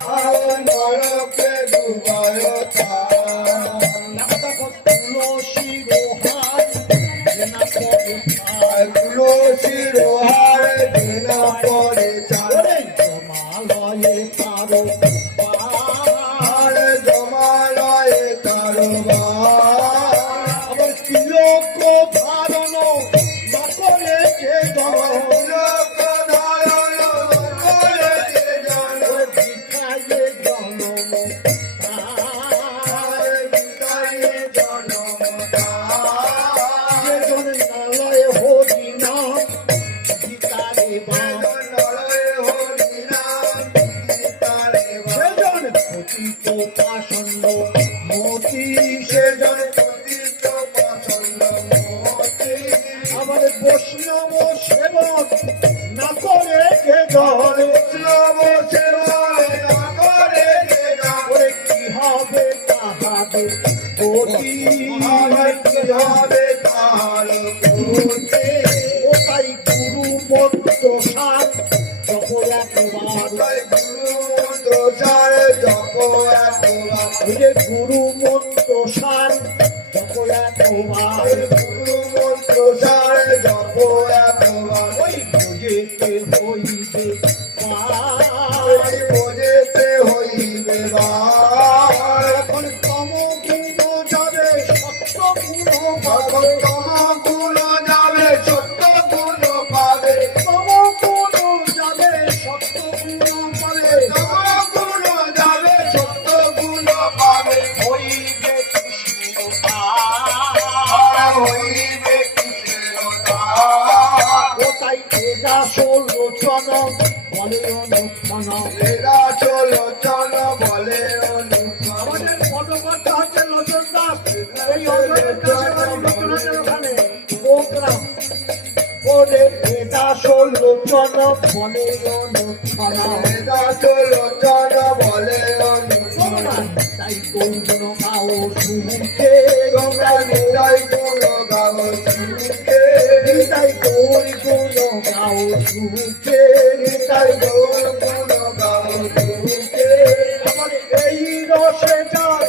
নরকে দুর্বলতা তুলসী রোহার তুলসী রোহার দিন পরে চালে জমালয়ে কারো জমালয়ে কারোবার আবার তিলক ধারণ নকলে কে তিলক ধারণ নকলে কে জন ভিখায়ে জনম ভিখায়ে জনম যে জন নলয় হরি নাম গীতারে বাম নলয় হরি নাম গীতারে বাম যে জন পতিত পাষণ্ড মতি সে জন পতিত পাষণ্ড মতি আবার বৈষ্ণব সেবক না করে কে জন বৈষ্ণব সেবক না করে কে জন কি হবে তাহাদের গতি কি হবে তাহার গতি ও তাই গুরু মন্ত্র সার জপ একবার গুরু মন্ত্র সার জপ একবার গুরু মন্ত্র সার জপ একবার গুরু মন্ত্র সার জপ একবার ওই বুঝেতে হইবে বুঝেতে হইবে এখন তম গুণ যাবে সত্য গুণ পাবে তম গুণ যাবে সত্য গুণ পাবে তম গুণ যাবে সত্য গুণ পাবে তম গুণ যাবে সত্য গুণ পাবে হইবে কৃষ্ণ হইবে কৃষ্ণ ও তাই এরা ষোলোচন বলে অনুক্ষণ এরা ষোলোচন বলে অনুক্ষণ আমাদের পদকর্তা হচ্ছে নজর দাস এই ওখানে প্রোগ্রাম ওরে এরা ষোলোচন বলে অনুক্ষণ এরা ষোলোচন বলে অনুক্ষণ তাই গৌর গাও শুনতে গঙ্গা নিতাই গৌর গাও শুনতে নিতাই গৌর গুণ গাও শুনতে নিতাই গৌর গুণ গাও শুনতে আমার এই রসে যার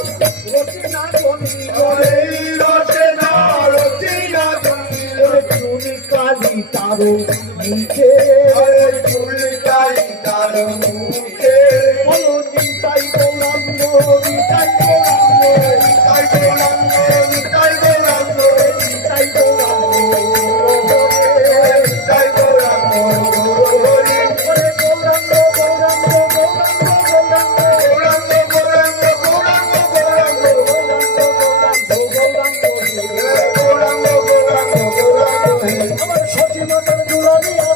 রচনা জন্মিল এই রসে যার রচনা জন্মিল চুনি কালি তারো মুখে চুনি কালি তারো মুখে বলো নিতাই গৌরাঙ্গ নিতাই গৌরাঙ্গ নিতাই গৌরাঙ্গ নিতাই গৌরাঙ্গ নিতাই গৌরাঙ্গ নিতাই গৌরাঙ্গ হরি হরে গৌরাঙ্গ গৌরাঙ্গ গৌরাঙ্গ গৌরাঙ্গ গৌরাঙ্গ গৌরাঙ্গ গৌরাঙ্গ গৌরাঙ্গ গৌরাঙ্গ গৌরাঙ্গ গৌরাঙ্গ গৌরাঙ্গ আমার সচিবতার দুলালিয়া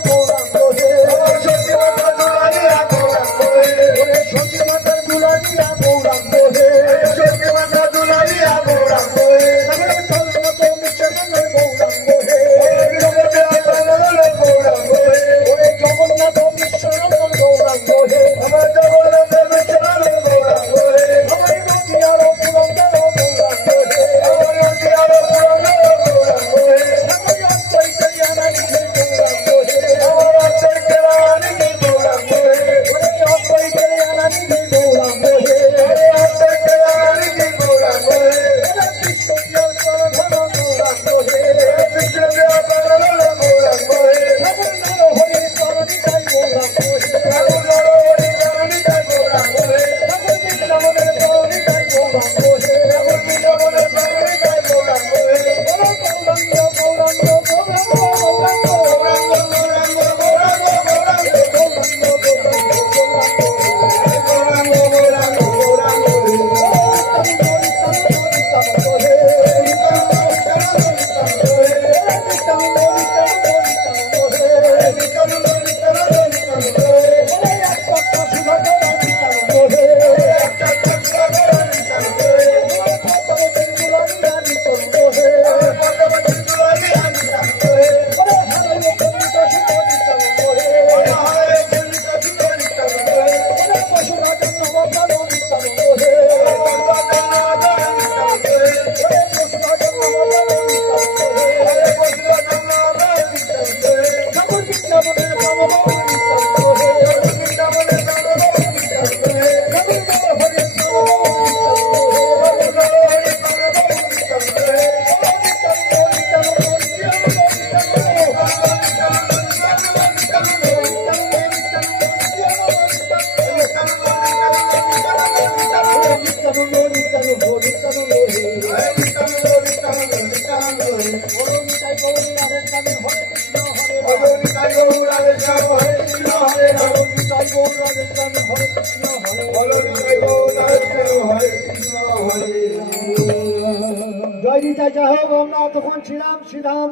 নিতাই গৌর রাধে হরে কৃষ্ণ হরে নিতাই গৌর রাধে হরে কৃষ্ণ হরে। জয় নিতাই জয় হোক। আমরা তখন শ্রীরাম শ্রীরাম।